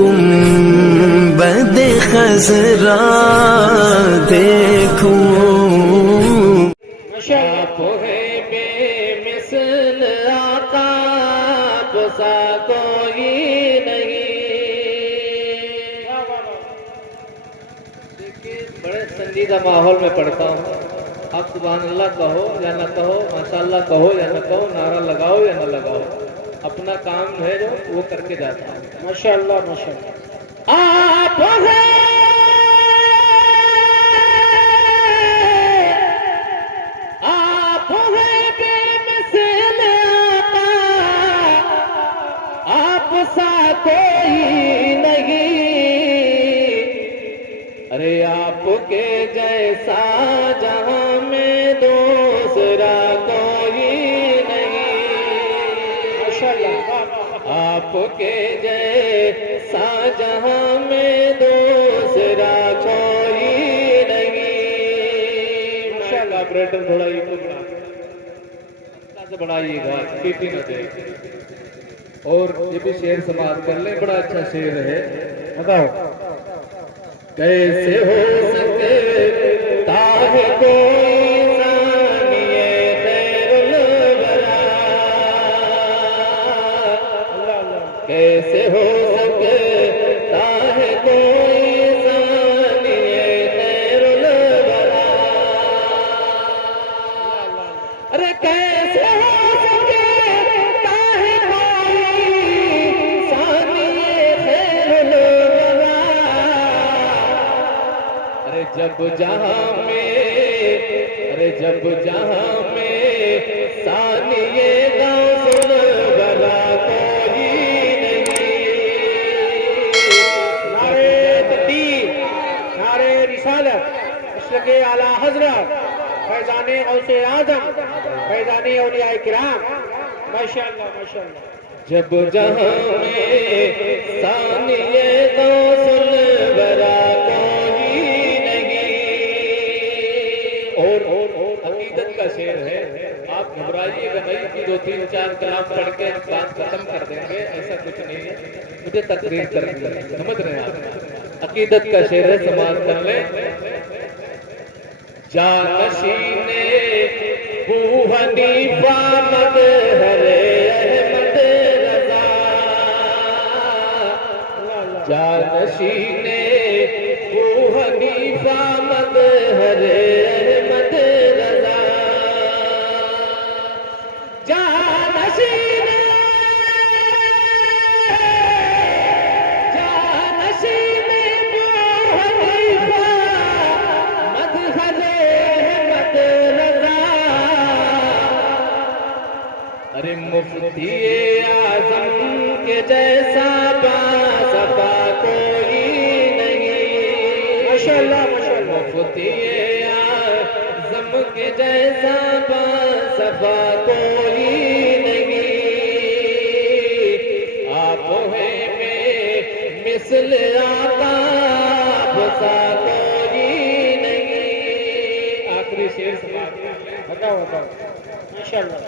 گنبد خضرا دیکھوں آپ ہے بے مثل آقا سا کوئی نہیں. دیکھیے بڑے سنجیدہ ماحول میں پڑھتا ہوں. آپ سبحان اللہ کہو یا نہ کہو، ماشاءاللہ کہو یا نہ کہو، نعرہ لگاؤ یا نہ لگاؤ، اپنا کام ہے جو وہ کر کے جاتا ہوں. ماشاءاللہ ماشاءاللہ. آپ ہیں بے مثل آقا، آپ سا کوئی نہیں. ارے آپ کے جیسا جہاں میں دوسرا کوئی نہیں. آپ کے جیسا جہاں میں دوسرا کوئی نہیں. آپریٹر تھوڑا یہ سے بڑھائیے گا، پیٹی نہ دے. اور یہ بھی شعر سماعت کر لیں، بڑا اچھا شعر ہے. بتاؤ کیسے ہو سکتا ہے کوئی ثانیہ خیر الورا، کیسے ہو سکتا ہے کوئی ثانیہ خیر الورا. ارے کیسے ہو سکتا ہے کوئی ثانیہ خیر الورا. ارے جب جہاں میں ثانیہ غوث الورا کوئی نہیں. نعرے تکبیر، نعرے رسالت، مسلک اعلیٰ حضرت فیضان غوث اعظم، فیضان اولیاء کرام. ماشاءاللہ ماشاءاللہ. جب جہاں میں ثانیہ غوث الورا کوئی نہیں. اور عقیدت کا شعر ہے. آپ گھبرائیے گا نہیں کہ 2-3-4 کلام پڑھ کے بات ختم کر دیں گے، ایسا کچھ نہیں ہے. مجھے تقریر کرنی ہے، سمجھ رہے ہیں آپ. عقیدت کا شعر ہے، سماعت کر لیں. جانشین ابو حنیفہ مظہر احمد رضا، جانشین ابو حنیفہ مظہر احمد رضا، جانشین ابو حنیفہ مظہر احمد رضا. ارے مفتی اعظم کے جیسا باصفا کوئی نہیں. ماشاءاللہ ماشاءاللہ. مفتی اعظم کے جیسا باصفا کوئی نہیں. آپ ہیں بے مثل آقا سا کوئی نہیں. آخری شعر سماعت کر لیں. بتاؤ بتاؤ. ماشاءاللہ.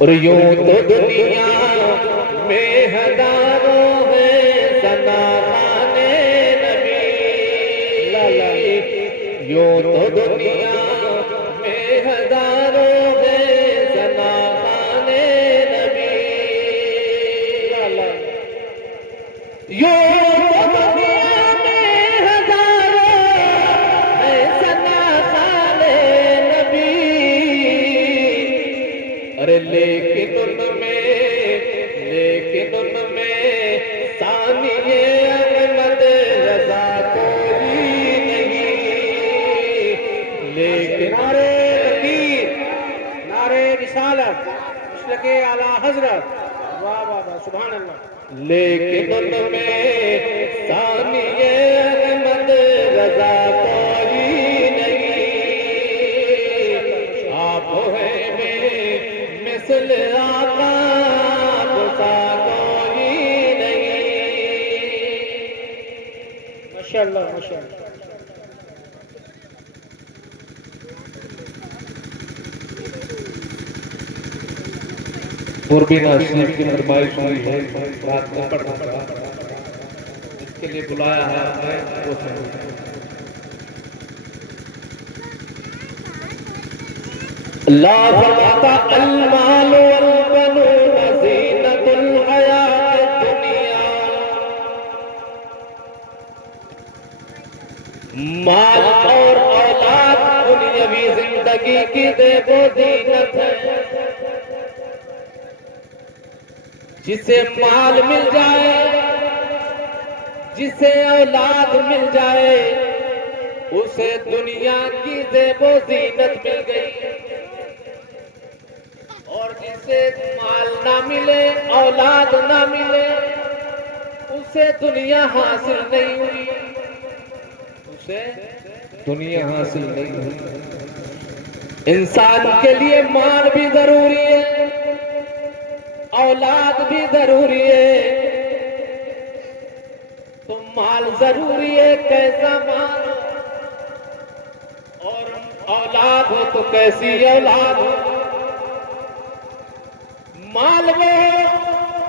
اور یوں تو دنیا میں ہزاروں ہیں ثنا خوان نبی. یوں تو دنیا میں ہزاروں ہیں ثنا خوان نبی. یوں تو دنیا میں ہزاروں ہیں ثنا خوان نبی. ارے لیکن ان میں ثانیہ احمد رضا کوئی نہیں. لیکن نعرے تکبیر، نعرے رسالت، مسلک اعلیٰ حضرت. واہ واہ واہ، سبحان اللہ. لیکن ان میں ثانیہ احمد رضا کوئی نہیں. آپ ہیں بے مثل آقا سا کوئی نہیں. ماشاءاللہ ماشاءاللہ. قربی ناصر کی فرمائش ہوئی ہے، رات میں پڑھنا پڑا. کے لیے بلایا ہے ہمیں وہ سمجھیں۔ اللہ فرماتا المال والبنون زینۃ الحیات الدنیا، مال اور اولاد دنیاوی زندگی کی دیب و زینت ہے۔ جسے مال مل جائے، جسے اولاد مل جائے، اسے دنیا کی زیب و زینت مل گئی، اور جسے مال نہ ملے، اولاد نہ ملے، اسے دنیا حاصل نہیں ہوئی، اسے دنیا حاصل نہیں ہوئی۔ انسان کے لیے مال بھی ضروری ہے، اولاد بھی ضروری ہے۔ تو مال ضروری ہے، کیسا مال ہو، اور اولاد ہو تو کیسی اولاد ہو۔ مال وہ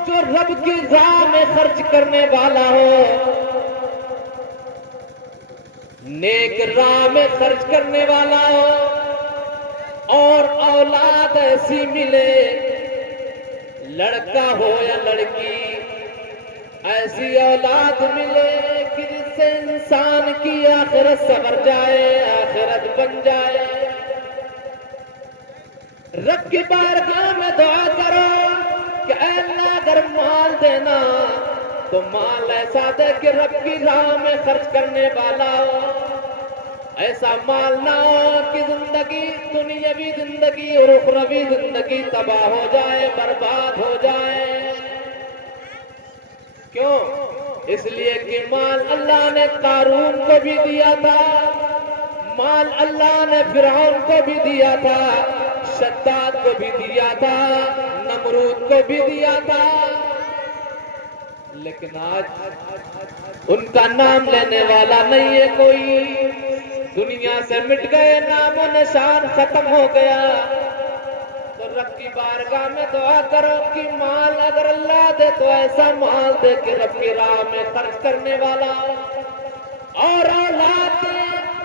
جو رب کی راہ میں خرچ کرنے والا ہو، نیک راہ میں خرچ کرنے والا ہو، اور اولاد ایسی ملے، لڑکا ہو یا لڑکی، ایسی اولاد ملے کہ جس سے انسان کی آخرت سنور جائے، آخرت بن جائے۔ رب کی بارگاہ میں دعا کرو کہ اے اللہ اگر مال دینا تو مال ایسا دے کہ رب کی راہ میں خرچ کرنے والا ہو، ایسا مال نہ ہو کہ زندگی، دنیاوی زندگی اور اخروی زندگی تباہ ہو جائے، برباد ہو جائے۔ کیوں؟ اس لیے کہ مال اللہ نے قارون کو بھی دیا تھا، مال اللہ نے فرعون کو بھی دیا تھا، شداد کو بھی دیا تھا، نمرود کو بھی دیا تھا، لیکن آج ان کا نام لینے والا نہیں ہے کوئی، دنیا سے مٹ گئے، نام و نشان ختم ہو گیا۔ تو رب کی بارگاہ میں دعا کرو کہ مال اگر اللہ دے تو ایسا مال دے کہ رب کی راہ میں خرچ کرنے والا ہو، اور اولاد دے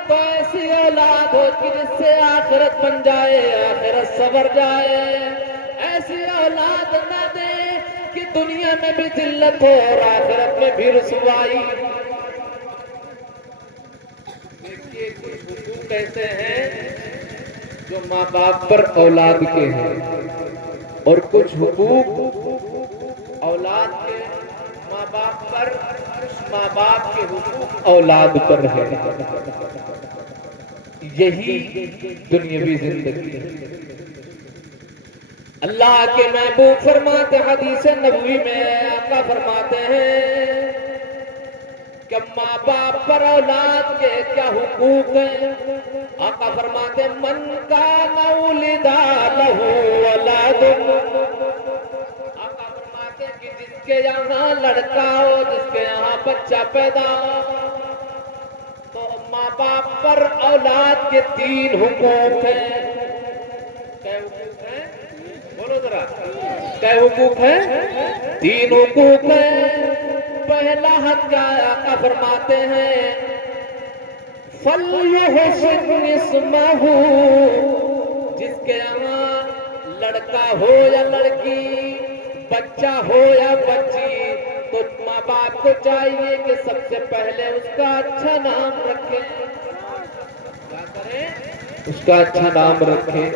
تو ایسی اولاد ہو کہ جس سے آخرت بن جائے، آخرت سنور جائے۔ ایسی اولاد نہ دے کہ دنیا میں بھی ذلت ہو اور آخرت میں بھی رسوائی۔ دیکھیے کچھ حقوق ایسے ہیں جو ماں باپ پر اولاد کے ہیں، اور کچھ حقوق اولاد کے ماں باپ پر، ماں باپ کے حقوق اولاد پر ہے۔ یہی دنیاوی زندگی ہے۔ اللہ کے محبوب فرماتے حدیث نبوی میں، آقا فرماتے ہیں کہ ماں باپ پر اولاد کے کیا حقوق ہیں۔ آقا فرماتے من کان ولدا لہ اولاد، آقا فرماتے کہ جس کے یہاں لڑکا ہو، جس کے یہاں بچہ پیدا ہو، تو ماں باپ پر اولاد کے 3 حقوق ہیں۔ کیا حقوق ہیں؟ بولو ذرا، کیا حقوق ہیں؟ 3 حقوق ہیں۔ پہلا حق کیا آقا فرماتے ہیں فَلْيُحْسِنْ اسْمَهُ، جس کے یہاں لڑکا ہو یا لڑکی، بچہ ہو یا بچی، تو ماں باپ کو چاہیے کہ سب سے پہلے اس کا اچھا نام رکھیں۔ کیا کریں؟ اس کا اچھا نام رکھیں۔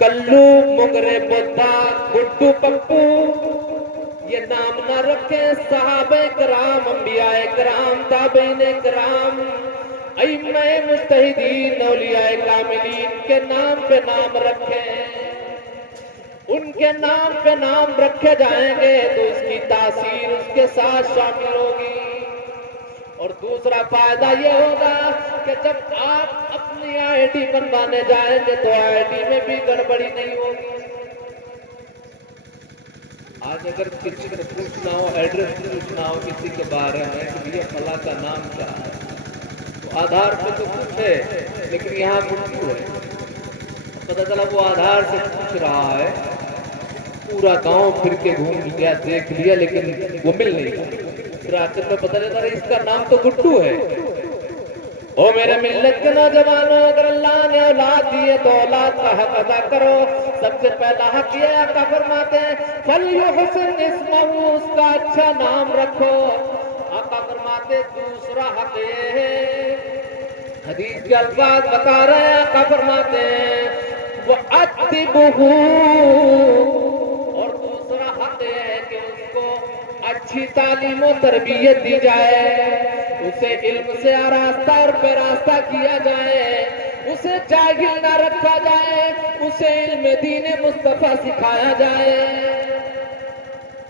کلو، مگرے، بدھا، گڈو، پپو یہ نام نہ رکھیں۔ صحابہ کرام، انبیاء کرام، تابعین کرام، ائمہ مجتہدین، اولیاء کاملین کے نام پہ نام رکھیں۔ ان کے نام پہ نام رکھے جائیں گے تو اس کی تاثیر اس کے ساتھ شامل ہوگی۔ اور دوسرا فائدہ یہ ہوگا کہ جب آپ اپنی آئی ڈی بنوانے جائیں گے تو آئی ڈی میں بھی گڑبڑی نہیں ہوگی۔ آج اگر کسی کو پوچھنا ہو، ایڈریس پوچھنا ہو کسی کے بارے میں کہ یہ فلاں کا نام کیا ہے، تو آدھار پہ تو کچھ ہے لیکن یہاں کچھ ہے، پتہ چلا وہ آدھار سے پوچھ رہا ہے پورا گاؤں پھر کے گھوم لیا دیکھ لیا لیکن وہ مل نہیں. پھر آخر میں پتہ چلا اس کا نام تو گڈو ہے. او میرے ملت کے نوجوانوں اگر اللہ نے اولاد دی ہے تو اولاد کا حق ادا کرو. سب سے پہلا حق یہ آقا فرماتے ہیں فَلْيُحْسِنْ اسْمَهُ اس کا اچھا نام رکھو. آقا فرماتے دوسرا حق یہ ہے حدیث کے الفاظ بتا رہے ہیں. آقا فرماتے ہیں وَأَدِّبُهُ اور دوسرا حق یہ ہے کہ اس کو اچھی تعلیم و تربیت دی جائے. اسے علم سے آراستہ اور پیراستہ کیا جائے. اسے جاہل نہ رکھا جائے. اسے علم دین مصطفیٰ سکھایا جائے.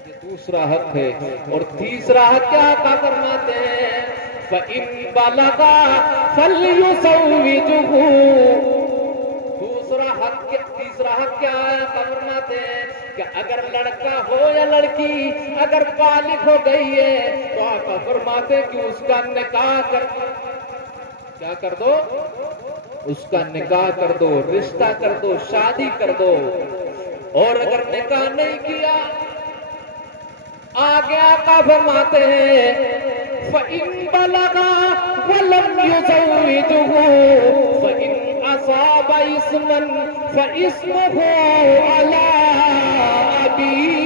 یہ دوسرا حق ہے. اور تیسرا حق کیا آقا فرماتے ہیں فَإِن بَلَغَا فَلْيُزَوِّجْهُ تیسرا حق کیا ہے آقا فرماتے ہیں کہ اگر لڑکا ہو یا لڑکی اگر بالغ ہو گئی ہے تو آقا فرماتے ہیں کہ اس کا نکاح کیا کر دو. اس کا نکاح کر دو, رشتہ کر دو, شادی کر دو. اور اگر نکاح نہیں کیا آگے آقا فرماتے ہیں فَإِن بَلَغَا وَلَمْ يُزَوِّجُهُ فَإِنْ أَصَابَ إِثْمًا فَإِثْمُهُ عَلَىٰ أَبِيهِ.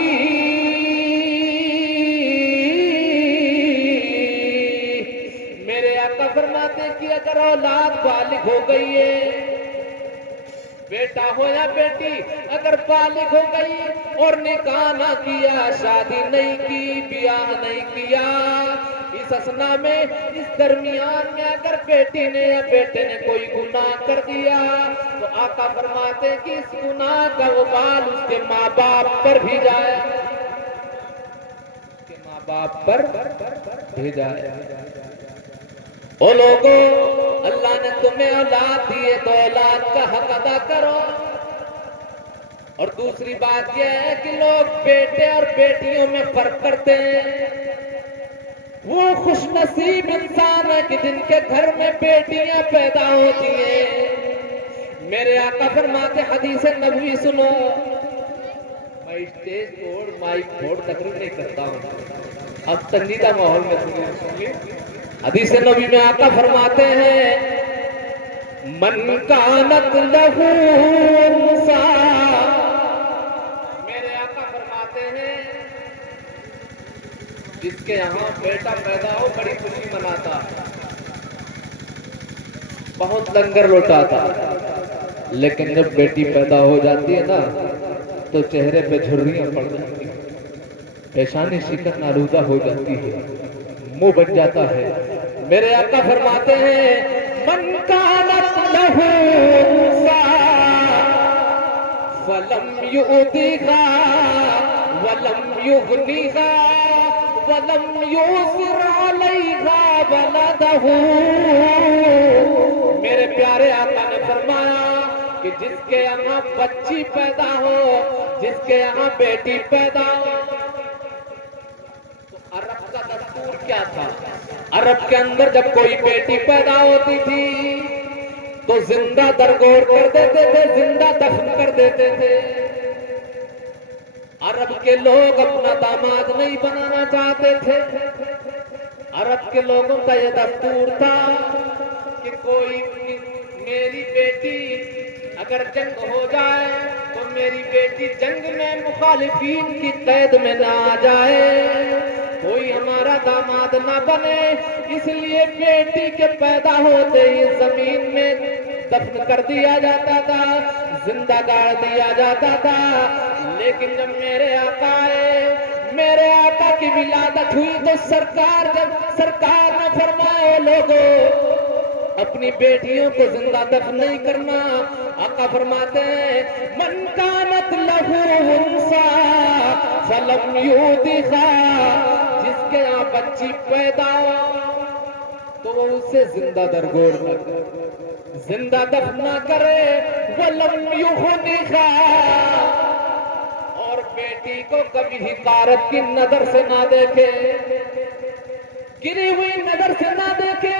میرے آقا فرماتے ہیں کہ اگر اولاد بالغ ہو گئی ہے بیٹا ہو یا بیٹی اگر بالغ ہو گئی اور نکاح نہ کیا, شادی نہیں کی, بیاہ نہیں کیا, اس اسنا میں اس درمیان میں اگر بیٹی نے یا بیٹے نے کوئی گناہ کر دیا تو آقا فرماتے ہیں کہ اس گناہ کا وبال اس کے ماں باپ پر بھی جائے. اس کے ماں باپ پر بھی جائے. او لوگو اللہ نے تمہیں اولاد دیے تو اولاد کا حق ادا کرو. اور دوسری بات یہ ہے کہ لوگ بیٹے اور بیٹیوں میں فرق کرتے ہیں. وہ خوش نصیب انسان ہے کہ جن کے گھر میں بیٹیاں پیدا ہوتی ہیں. میرے آقا فرماتے حدیث نبوی سنو. میں اسٹیج چھوڑ مائک چھوڑ تقریر نہیں کرتا ہوں, اب تنیدہ ماحول میں سنیے. حدیث نبی میں آقا فرماتے ہیں من کانت لہو انسا. میرے آقا فرماتے ہیں جس کے یہاں بیٹا پیدا ہو بڑی خوشی مناتا, بہت لنگر لوٹاتا, لیکن جب بیٹی پیدا ہو جاتی ہے نا تو چہرے پہ جھریاں پڑ جاتی ہیں, پیشانی شکن آلودہ ہو جاتی ہے, منہ بن جاتا ہے. میرے آقا فرماتے ہیں من کانت لہو انسا فلم یؤتیہا ولم یغنیہا ولم یؤثر علیہا ولدہ. میرے پیارے آقا نے فرمایا کہ جس کے یہاں بچی پیدا ہو, جس کے یہاں بیٹی پیدا ہو. عرب کا دستور کیا تھا؟ عرب کے اندر جب کوئی بیٹی پیدا ہوتی تھی تو زندہ درگور کر دیتے تھے, زندہ دفن کر دیتے تھے. عرب کے لوگ اپنا داماد نہیں بنانا چاہتے تھے. عرب کے لوگوں کا یہ دستور تھا کہ کوئی میری بیٹی اگر جنگ ہو جائے تو میری بیٹی جنگ میں مخالفین کی قید میں نہ آ جائے, کوئی ہمارا داماد نہ بنے. اس لیے بیٹی کے پیدا ہوتے ہی زمین میں دفن کر دیا جاتا تھا, زندہ گاڑ دیا جاتا تھا. لیکن جب میرے آقا آئے, میرے آقا کی ولادت ہوئی تو سرکار نے فرمایا لوگوں اپنی بیٹیوں کو زندہ دفن نہیں کرنا. آقا فرماتے ہیں من کانت لہو انسا فلم یؤتیہا. جس کے یہاں بچی پیدا ہو تو وہ اسے زندہ درگور نہ کرے, زندہ دفن نہ کرے. ولم یغنیہا اور بیٹی کو کبھی حقارت کی نظر سے نہ دیکھے, گری ہوئی نظر سے نہ دیکھے.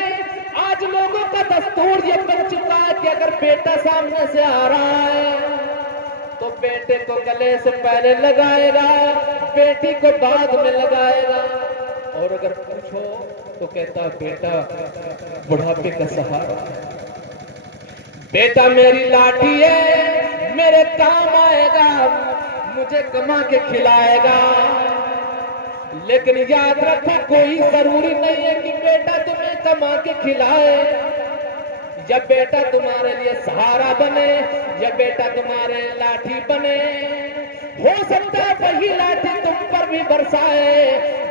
آج لوگوں کا دستور یہ بن چکا ہے کہ اگر بیٹا سامنے سے آ رہا ہے تو بیٹے کو گلے سے پہلے لگائے گا، بیٹی کو بعد میں لگائے گا، اور اگر پوچھو تو کہتا بیٹا بڑھاپے کا سہارا، بیٹا میری لاٹھی ہے، میرے کام آئے گا، مجھے کما کے کھلائے گا۔ لیکن یاد رکھو کوئی ضروری نہیں ہے کہ بیٹا تمہیں کما کے کھلائے، یا بیٹا تمہارے لیے سہارا بنے، یا بیٹا تمہارے لاٹھی بنے، ہو سکتا ہے وہی لاٹھی تم پر بھی برسائے۔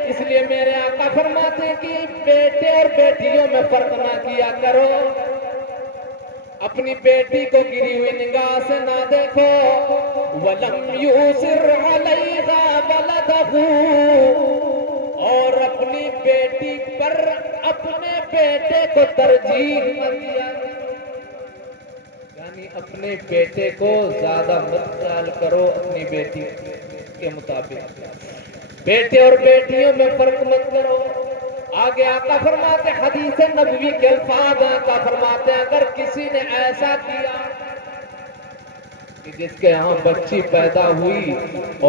اس لیے میرے آقا فرماتے ہیں کہ بیٹے اور بیٹیوں میں فرق نہ کیا کرو، اپنی بیٹی کو گری ہوئی نگاہ سے نہ دیکھو، وَلَمْ يُؤْثِرْ عَلَيْهَا وَلَدَهُ، اور اپنی بیٹی پر اپنے بیٹے کو ترجیح نہ دیا، یعنی اپنے بیٹے کو زیادہ مت خیال کرو اپنی بیٹی کے مطابق، بیٹے اور بیٹیوں میں فرق مت کرو۔ آگے آقا فرماتے حدیث نبوی کے الفاظ، آقا فرماتے اگر کسی نے ایسا کیا کہ جس کے یہاں بچی پیدا ہوئی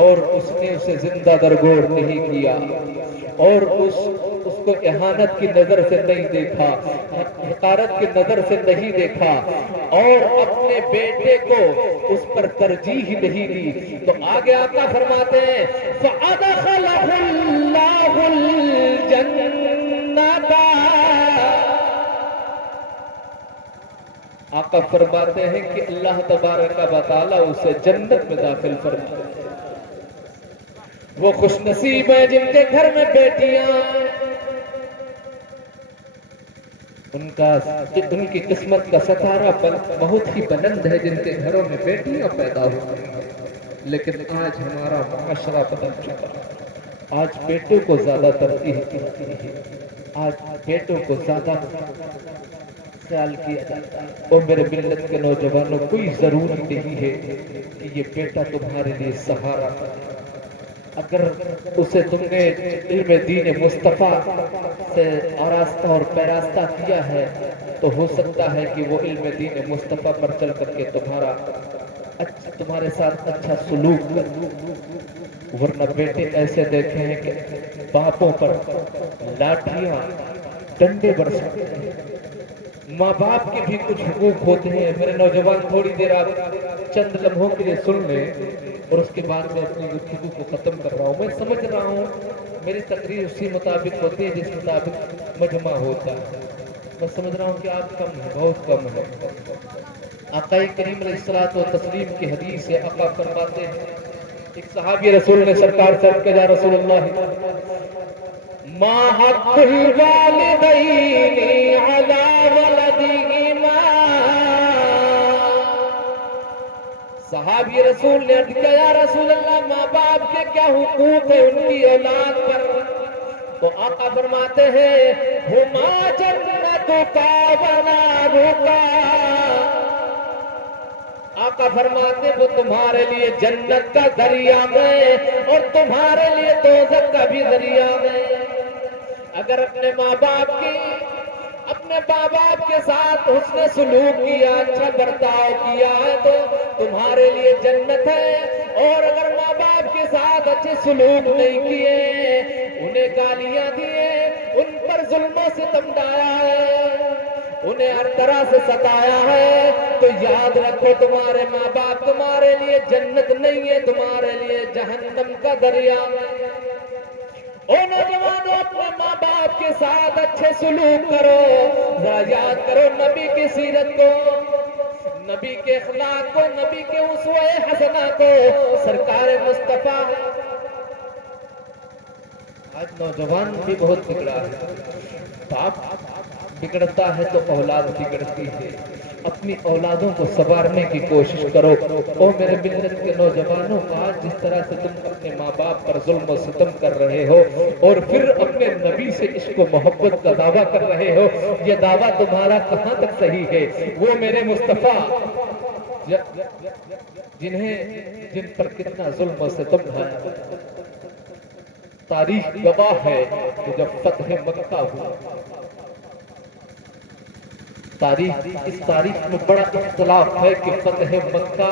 اور اس نے اسے زندہ درگور نہیں کیا، اور اس کو اہانت کی نظر سے نہیں دیکھا، حقارت کی نظر سے نہیں دیکھا، اور اپنے بیٹے کو اس پر ترجیح نہیں دی، تو آگے آقا فرماتے ہیں فَأَدْخَلَهُ اللَّهُ الْجَنَّةَ، آقا فرماتے ہیں کہ اللہ تبارک و تعالی اسے جنت میں داخل فرمائے۔ وہ خوش نصیب ہیں جن کے گھر میں بیٹیاں، ان کی قسمت کا ستارہ بہت ہی بلند ہے جن کے گھروں میں بیٹیاں پیدا ہوتی ہیں۔ لیکن آج ہمارا معاشرہ بدل چکا ہے، آج بیٹوں کو زیادہ ترجیح ملتی ہے، آج بیٹوں کو زیادہ خیال کیا جاتا ہے۔ اور میرے ملت کے نوجوانوں کوئی ضروری نہیں ہے کہ یہ بیٹا تمہارے لیے سہارا بنے، اگر اسے تم نے علم دین مصطفیٰ سے آراستہ اور پیراستہ کیا ہے تو ہو سکتا ہے کہ وہ علم دین مصطفیٰ پر چل کر کے تمہارے ساتھ اچھا سلوک کر، ورنہ بیٹے ایسے دیکھے ہیں کہ باپوں پر لاٹھیاں ڈنڈے برساتے ہیں۔ ماں باپ کے بھی کچھ حقوق ہوتے ہیں۔ میرے نوجوان تھوڑی دیر آپ چند لمحوں کے لیے سن لیں اور اس کے بعد میں اپنی گفتگو کو ختم کر رہا ہوں۔ میں سمجھ رہا ہوں میری تقریر اسی مطابق ہوتی ہے جس مطابق مجمع ہوتا ہے۔ میں سمجھ رہا ہوں کہ آپ کم ہیں، بہت کم ہیں۔ آقا کریم علیہ الصلوۃ والتسلیم کی حدیث ہے، آقا فرماتے ہیں، ایک صحابی رسول نے سرکار سے عرض کیا، یا رسول اللہ ما حق الوالدین علی ولدہما، صحابی رسول نے عرض کیا، یا رسول اللہ ماں باپ کے کیا حقوق ہیں ان کی اولاد پر؟ تو آقا فرماتے ہیں ہما جنتک و نارک، آقا فرماتے وہ تمہارے لیے جنت کا دریا ہے اور تمہارے لیے دوزخ کا بھی دریا ہے۔ اگر اپنے ماں باپ کے ساتھ حسن سلوک کیا، اچھا برتاؤ کیا ہے تو تمہارے لیے جنت ہے، اور اگر ماں باپ کے ساتھ اچھے سلوک نہیں کیے، انہیں گالیاں دیے، ان پر ظلم و ستم ڈھایا ہے، انہیں ہر طرح سے ستایا ہے، تو یاد رکھو تمہارے ماں باپ تمہارے لیے جنت نہیں ہے، تمہارے لیے جہنم کا دریا ہے۔ او نوجوانوں اپنے ماں باپ کے ساتھ اچھے سلوک کرو، ذرا یاد کرو نبی کی سیرت کو، نبی کے اخلاق کو، نبی کے اسوہ حسنہ کو، سرکار مصطفیٰ۔ آج نوجوان بھی بہت بگڑا ہے، باپ بگڑتا ہے تو اولاد بگڑتی ہے۔ اپنی اولادوں کو سنوارنے کی کوشش کرو۔ اور میرے ملت کے نوجوانوں کا آج جس طرح سے تم اپنے ماں باپ پر ظلم و ستم کر رہے ہو اور پھر اپنے نبی سے عشق و محبت کا دعویٰ کر رہے ہو، یہ دعویٰ تمہارا کہاں تک صحیح ہے؟ وہ میرے مصطفیٰ جن پر کتنا ظلم و ستم ڈھایا، تاریخ گواہ ہے کہ جب فتح مکہ ہوا، اس تاریخ میں بڑا اختلاف ہے کہ فتح مکہ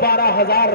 12,000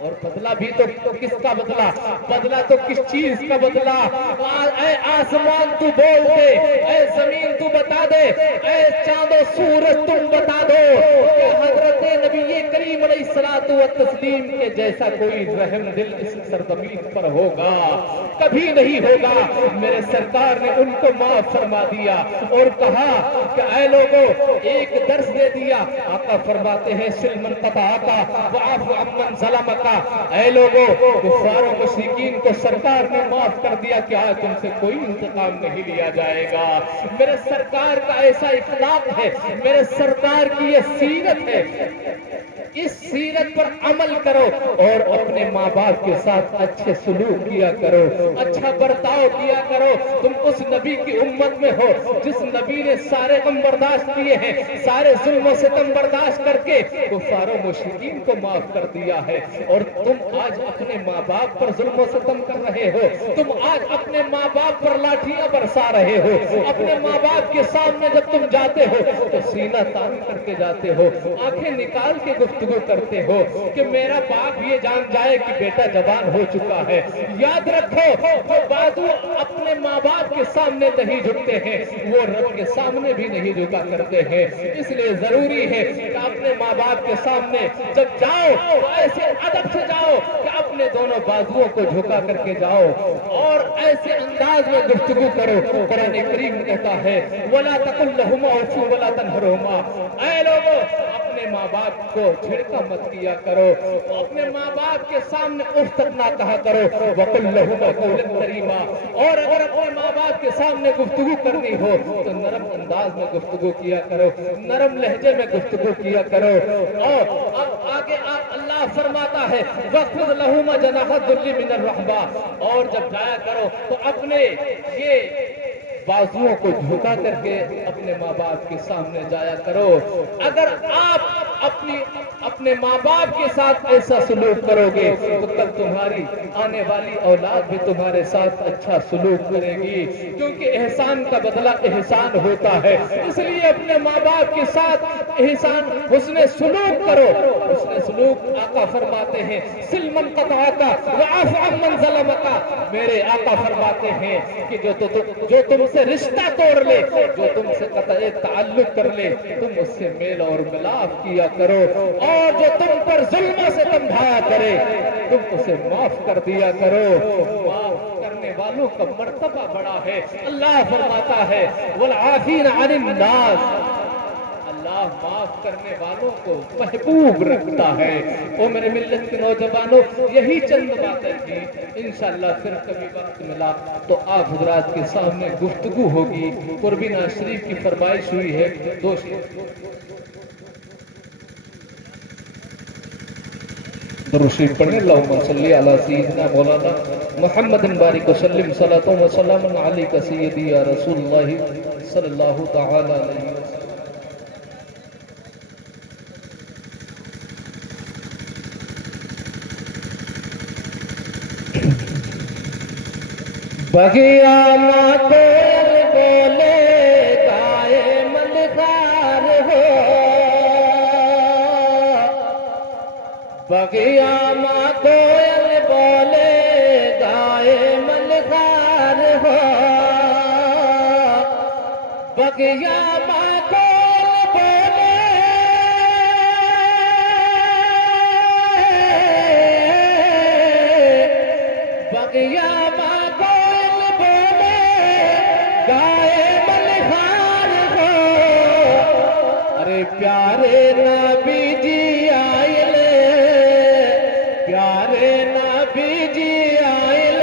اور بدلا بھی تو کس کا بدلا؟ بدلا تو کس چیز کا بدلا؟ اے آسمان تو بول دے، اے زمین تو بتا دے، اے چاند و سورج تم بتا دو کہ حضرت نبی کریم علیہ الصلوۃ والتسلیم کے جیسا کوئی رحم دل اس سرزمین پر ہوگا؟ کبھی نہیں ہوگا۔ میرے سرکار نے ان کو معاف فرما دیا اور کہا کہ اے لوگوں ایک درس دے دیا۔ آقا فرماتے ہیں سلمن قطعاک وعفو عمن ظلمک، اے لوگوں کفار و مشرکین کو سرکار نے معاف کر دیا کہ آج تم سے کوئی انتقام نہیں لیا جائے گا۔ میرے سرکار کا ایسا اخلاق ہے، میرے سرکار کی یہ سیرت ہے، اس سیرت پر عمل کرو اور اپنے ماں باپ کے ساتھ اچھے سلوک کیا کرو، اچھا برتاؤ کیا کرو۔ تم اس نبی کی امت میں ہو جس نبی نے سارے غم برداشت کیے ہیں، سارے ظلم و ستم برداشت کر کے کفار و مشرکین کو معاف کر دیا ہے، اور تم آج اپنے ماں باپ پر ظلم و ستم کر رہے ہو، تم آج اپنے ماں باپ پر لاٹھیاں برسا رہے ہو، اپنے ماں باپ کے سامنے جب تم جاتے ہو تو سینہ تان کر کے جاتے ہو، آنکھیں نکال کے گفتگو کرتے ہو کہ میرا باپ یہ جان جائے کہ بیٹا جوان ہو چکا ہے۔ یاد رکھو جو بازو اپنے ماں باپ کے سامنے نہیں جھکتے ہیں وہ رب کے سامنے بھی نہیں جھکا کرتے ہیں۔ اس لیے ضروری ہے کہ اپنے ماں باپ کے سامنے جب جاؤ تو ایسے ادب سے جاؤ کہ اپنے دونوں بازوؤں کو جھکا کر کے جاؤ اور ایسے انداز میں گفتگو کرو۔ قرآن کریم کہتا ہے وَلَا تَقُلْ لَهُمَا أُفٍّ وَلَا تَنْهَرْهُمَا، اے لوگوں اپنے ماں باپ کو چھڑکا مت کیا کرو، اپنے ماں باپ کے سامنے اف تک نہ کہا کرو۔ وَقُلْ لَهُمَا قَوْلًا كَرِيمًا، اور اگر اپنے ماں باپ کے سامنے گفتگو کرنی ہو تو نرم انداز میں گفتگو کیا کرو، نرم لہجے میں گفتگو کیا کرو۔ اور اب آگے اللہ فرماتا ہے وَاخْفِضْ لَهُمَا جَنَاحَ الذُّلِّ مِنَ الرَّحْمَةِ، اور جب جایا کرو تو اپنے یہ بازوؤں کو جھکا کر کے اپنے ماں باپ کے سامنے جایا کرو۔ اگر آپ اپنے ماں باپ کے ساتھ ایسا سلوک کرو گے تو کل تمہاری آنے والی اولاد بھی تمہارے ساتھ اچھا سلوک کرے گی، کیونکہ احسان کا بدلہ احسان ہوتا ہے۔ اس لیے اپنے ماں باپ کے ساتھ احسان حسن سلوک کرو۔ حسن سلوک آقا فرماتے ہیں سلمن قطعاک وعفو عمن ظلمک، میرے آقا فرماتے ہیں کہ جو تم سے رشتہ توڑ لے، جو تم سے قطع تعلق کر لے، تم اس سے میل اور ملاپ کیا کرو، اور جو تم پر ظلم سے تم ڈھایا کرے تم اسے معاف کر دیا کرو۔ معاف کرنے والوں کا مرتبہ بڑا ہے۔ اللہ فرماتا ہے والعافین عن الناس، اللہ معاف کرنے والوں کو محبوب رکھتا ہے۔ او میرے ملت کے نوجوانوں، یہی چند باتیں تھیں، انشاءاللہ پھر کبھی وقت ملا تو آپ حضرات کے سامنے گفتگو ہوگی۔ قربی نواز شریف کی فرمائش ہوئی ہے، دو درود شریف پڑھیں، اللہم صلی علی سیدنا مولانا محمد بارک وسلم، صلاۃ و سلام علیک سیدی یا رسول اللہ صلی اللہ تعالی علیہ وسلم۔ بگیا ماں کوئل بولے گائے ملخار ہو، بگیا ماں کوئل بولے گائے ملخار ہو، بگیا ماں کوئل بولے بگیا پیارے نبی جی آئل، پیارے نبی جی آئل،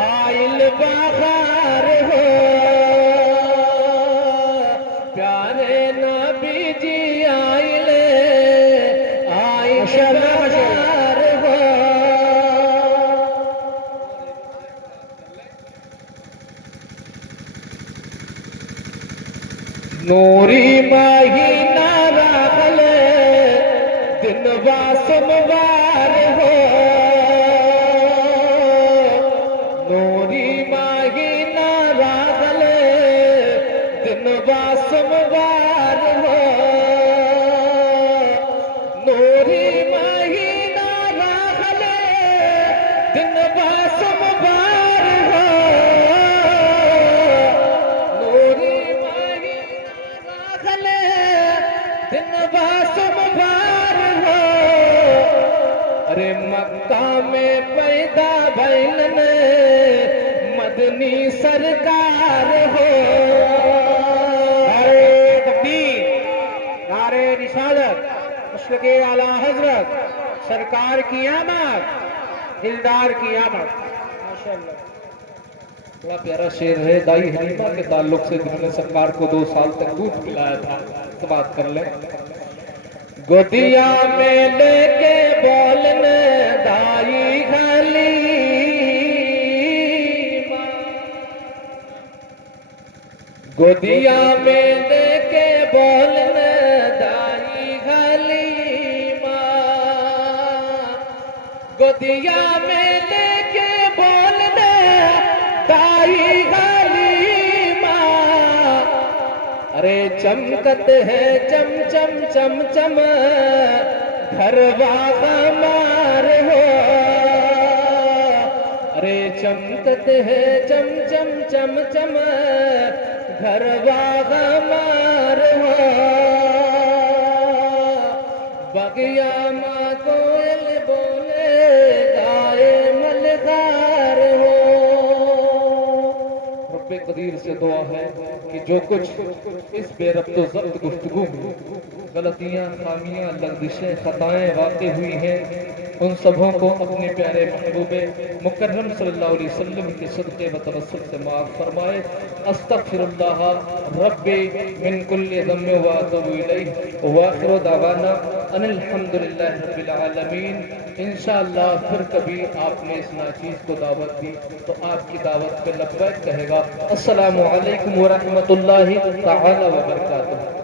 آئل بہار ہو، پیارے نبی جی آئل، آئل بہار ہو۔ نوری مہینہ راغل دن وا سموار ہو، نوری مہینہ راغل دن وا سموار ہو، نوری مہینہ سرکار ہو نعرے تکبیر، نعرے رسالت، مسلک اعلی حضرت، سرکار کی آمد، دلدار کی آمد. ماشاءاللہ. بڑا پیارا شعر ہے دائی حلیمہ کے تعلق سے، جنہوں نے سرکار کو 2 سال تک دودھ پلایا تھا. بات کر لیں. گودیا میں لے کے بولنے دائی حلیمہ، گودیا میں لے کے بولنے دائی حلیمہ، گودیا میں لے کے بولنے دائی حلیمہ، ارے چمکت ہے چم چم چم چم گھر ہمار ہو، ارے چمکت ہے چم چم چم چم گھر ہمار ہو، بگیا ماں کوئل بولے گائے ملدار ہو. رب قدیر سے دعا ہے کہ جو کچھ اس بے ربط و ضبط گفتگو میں غلطیاں، خامیاں، لغزشیں، خطائیں واقع ہوئی ہیں، ان سبوں کو اپنے پیارے محبوب مکرم صلی اللہ علیہ وسلم کے صدقے و توسل سے معاف فرمائے. استغفر اللہ ربی من کل ذنب واتوب الیہ وآخر دعوانا ان الحمد للہ رب العالمین. انشاءاللہ پھر کبھی آپ نے اس ناچیز کو دعوت دی تو آپ کی دعوت پہ لبیک کہے گا. السلام علیکم ورحمۃ اللہ تعالی وبرکاتہ.